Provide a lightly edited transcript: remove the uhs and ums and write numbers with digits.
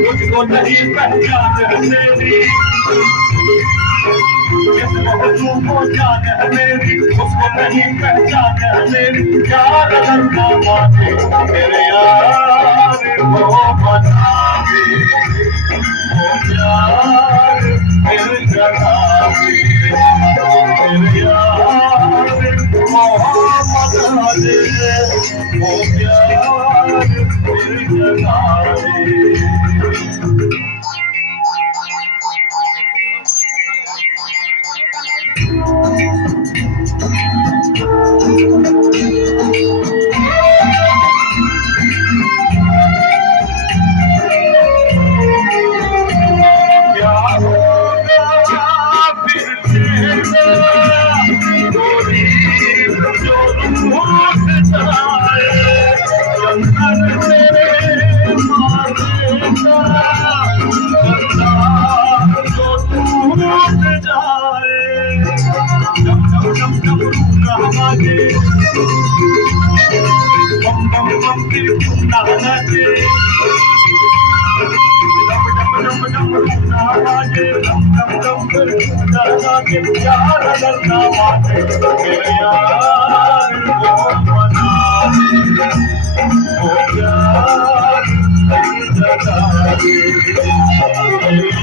मुझको नहीं पहचान है मेरी, तुमको जान है मेरी, उसको नहीं पहचान है मेरी। यार करना माने मेरे यार वो बना दे, वो प्यार मेरे जगा दे, मेरे यार वो बना दे, वो प्यार मेरे जगा दे। यार करना माने मेरे यार वो बना दे, वो प्यार मेरी जगा दे।